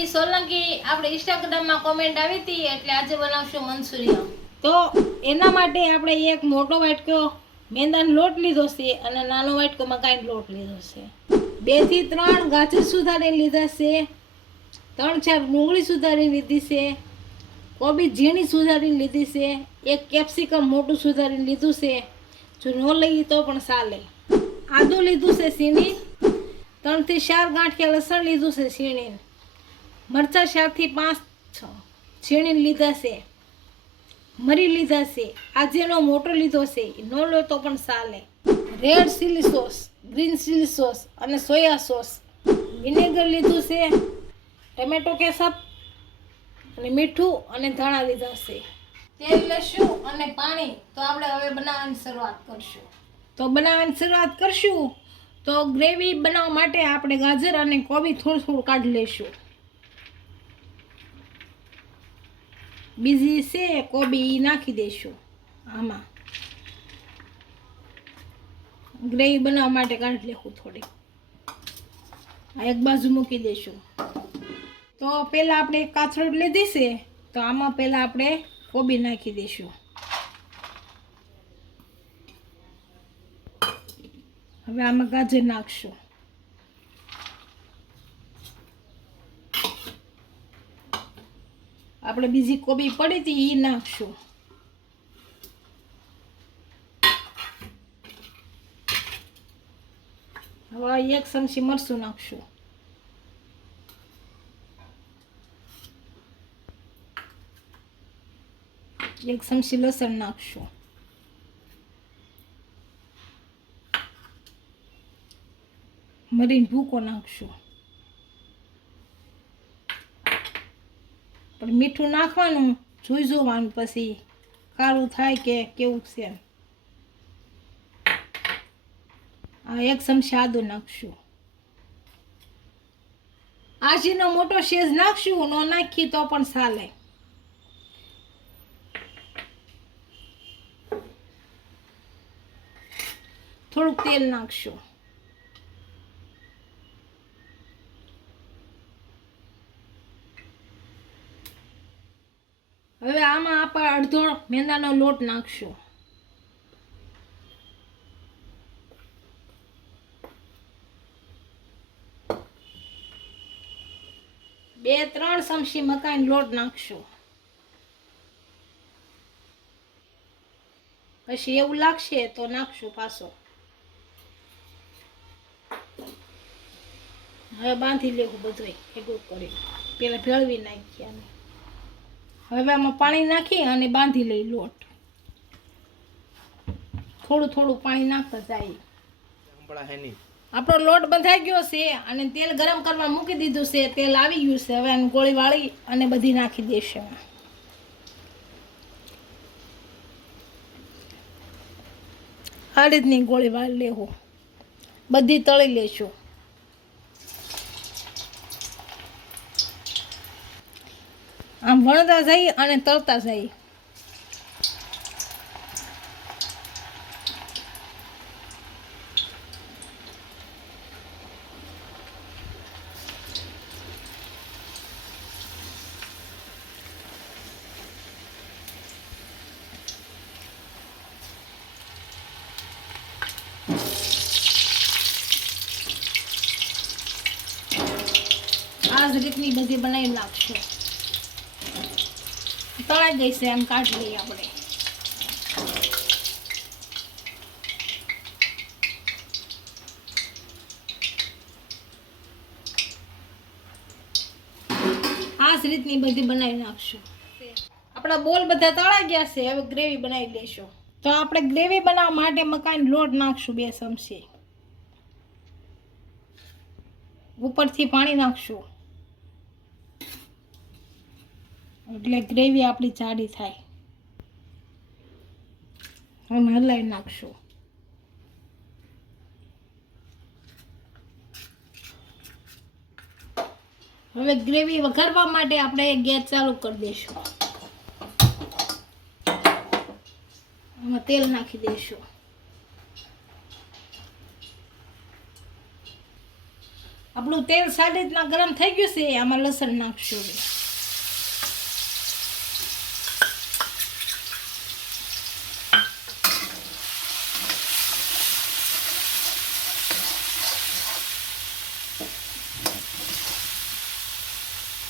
ઈ સોલંકી આપણે ઇન્સ્ટાગ્રામમાં કોમેન્ટ આવી હતી એટલે આજે બનાવશું મંચુરિયન. તો એના માટે આપણે એક મોટો વાટકો મેંદાનો લોટ લીધો છે અને નાનો વાટકો મકાઈનો લોટ લીધો છે. 2 થી 3 ગાજર સુધારીને લીધા છે. 3-4 ડુંગળી સુધારીને લીધી છે. કોબી ઝીણી સુધારીને લીધી છે. એક કેપ્સિકમ મોટું સુધારીને લીધું છે. જો ન લઈએ તો પણ ચાલે. આદું લીધું છે સીણી. 3 થી 4 ગાંઠિયા લસણ લીધું છે સીણીને. મરચાં 4 થી 5 છીણીને લીધા છે. મરી લીધા છે. આજેનો મોટો લીધો છે, ન લો તો પણ ચાલે. Red chilli sauce, green chilli sauce અને સોયા સોસ, વિનેગર લીધું છે, ટમેટો કેચઅપ અને મીઠું અને ધાણા લીધા છે. તેલ લેશું અને પાણી. તો આપણે હવે બનાવવાની શરૂઆત કરશું. તો ગ્રેવી બનાવવા માટે આપણે ગાજર અને કોબી થોડું કાઢી લઈશું. બીજી છે કોબી નાખી દઈશું આમાં. ગ્રેવી બનાવવા માટે કાઢી લેવું થોડી. એક બાજુ મૂકી દઈશું. તો પહેલાં આપણે કાથરોટ લીધી છે, તો આમાં પહેલાં આપણે કોબી નાખી દઈશું. હવે આમાં ગાજર નાખશું. આપણે બીજી કોબી પડી હતી એ નાખશું. હવે 1 ચમચી મરચું નાખશું. એક ચમચી લસણ નાખશું. મરીનો ભૂકો નાખશું. પણ મીઠું નાખવાનું જોઈ જોવાનું, પછી કાળું થાય કે કેવું છે. આ 1 ચમચી આદું નાખશું. આજીનો મોટો શેઝ નાખશું, ન નાખી તો પણ ચાલે. થોડુંક તેલ નાખશું. હવે આમાં આપણે અડધો મેંદાનો લોટ નાખશું. બે 3 ચમચી મકાઈનો લોટ નાખશું. પછી એવું લાગશે તો નાખશું પાછો. હવે બાંધી લેવું બધું ભેગું કરી. પેલા ભેળવી નાખ્યા. હવે આમાં પાણી નાખી અને બાંધી લઈ લોટ. થોડું પાણી નાખતા જાય. આપણો લોટ બંધાઈ ગયો છે અને તેલ ગરમ કરવા મૂકી દીધું છે. તેલ આવી ગયું છે. હવે આની ગોળી વાળી અને બધી નાખી દઈશું. આ રીતની ગોળી વાળી લેવું. બધી તળી લેશું. આમ વણતા જાય અને તળતા જાય. આ જ રીતની બધી બનાવી નાખશું. તળાઈ ગઈ છે, એમ કાઢી લઈએ આપણે. આ જ રીતની બધી બનાવી નાખશું. આપણા બોલ બધા તળાઈ ગયા છે. હવે ગ્રેવી બનાવી લઈશું. તો આપણે ગ્રેવી બનાવવા માટે મકાઈનો લોટ નાખશું 2 ચમચી. ઉપરથી પાણી નાખશું એટલે ગ્રેવી આપણી જાડી થાય. હવે હલાવી નાખશું. હવે ગ્રેવી વઘારવા માટે આપણે ગેસ ચાલુ કરી દઈશું. આમાં તેલ નાખી દઈશું. આપણું તેલ સારી રીતના ગરમ થઈ ગયું છે. આમાં લસણ નાખશું.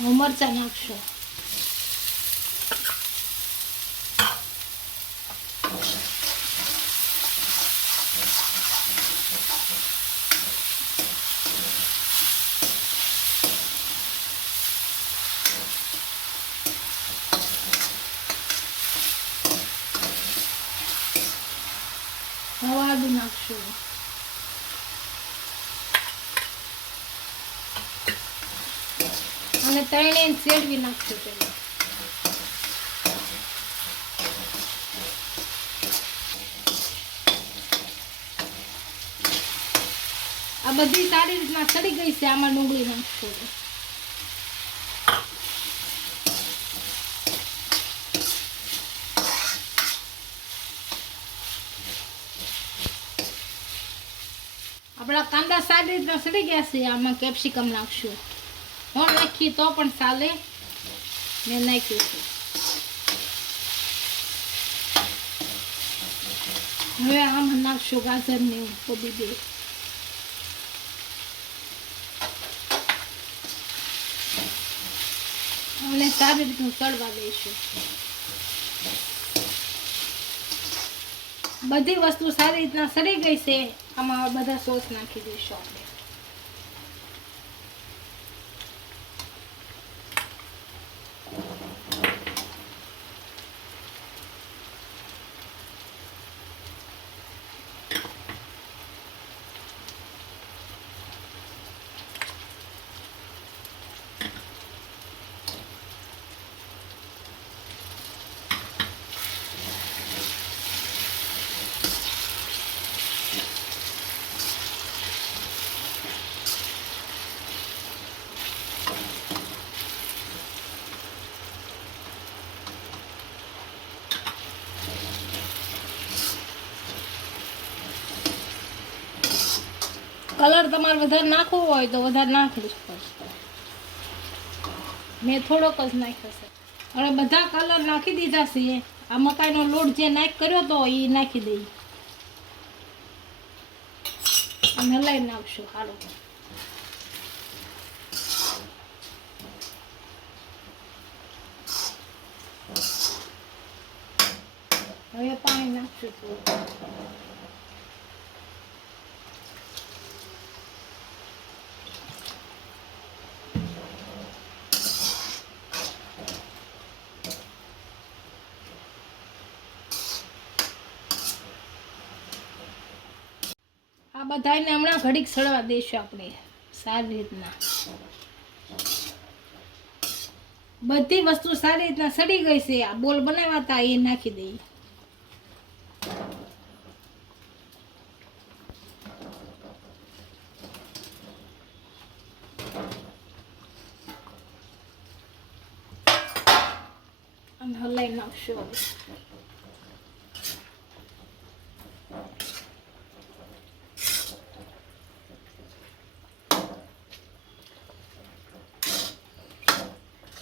હું મરચાં નાખશું. હળદર નાખશું. અને તળીને શેરવી નાખશું. પેલા આ બધી સારી રીતના સડી ગઈ છે. આમાં ડુંગળી નાખશું. આપણા કાંદા સારી રીતના સડી ગયા છે. આમાં કેપ્સિકમ નાખશું. હું નાખી તો પણ ચાલે. મેં નાખ્યું છે. હવે આમાં નાખશું ગાજર ને કોબી બે. અને સારી રીતનું ચડવા દઈશું. બધી વસ્તુ સારી રીતના સડી ગઈ છે. આમાં બધા સોસ નાખી દઈશું આપણે. કલર તમારે વધારે નાખવો હોય તો વધારે નાખી શકો. મેં થોડોક જ નાખ્યો છે. હવે બધા કલર નાખી દીધા છે. આ મકાઈનો લોટ જે નાખ કર્યો તો એ નાખી દઈએ અને હલાવી નાખશું. હાલો હવે પાણી નાખશું. આ બધાને હમણાં ઘડીક સળવા દઈશું આપણે સારી રીતના. બધી વસ્તુ સારી રીતના સડી ગઈ છે. આ બોલ બનાવ્યા હતા એ નાખી દઈએ. અને હલાવી નાખશું.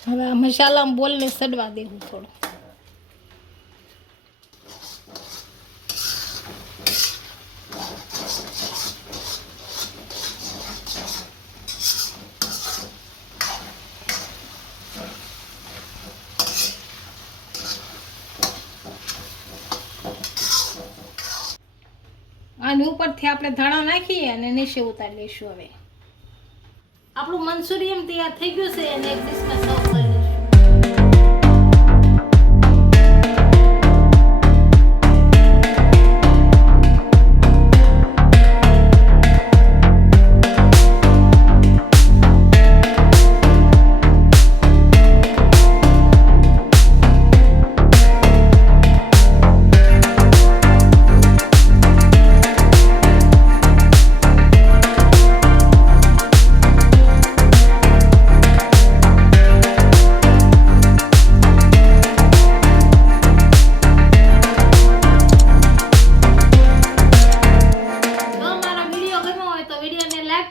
હવે આ મસાલામાં બોલને સડવા દેવું થોડું. આની ઉપરથી આપણે ધાણા નાખીએ અને નીચે ઉતારી લઈશું. હવે આપણું મંચુરિયન તૈયાર થઈ ગયું છે. અને એક ડીશમાં સર્વ કરી લઈશું.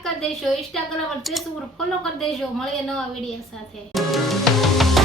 કરી દેજો, ઇન્સ્ટાગ્રામ અને ફેસબુક પર ફોલો કરી દેજો. મળીએ નવા વિડીયો સાથે.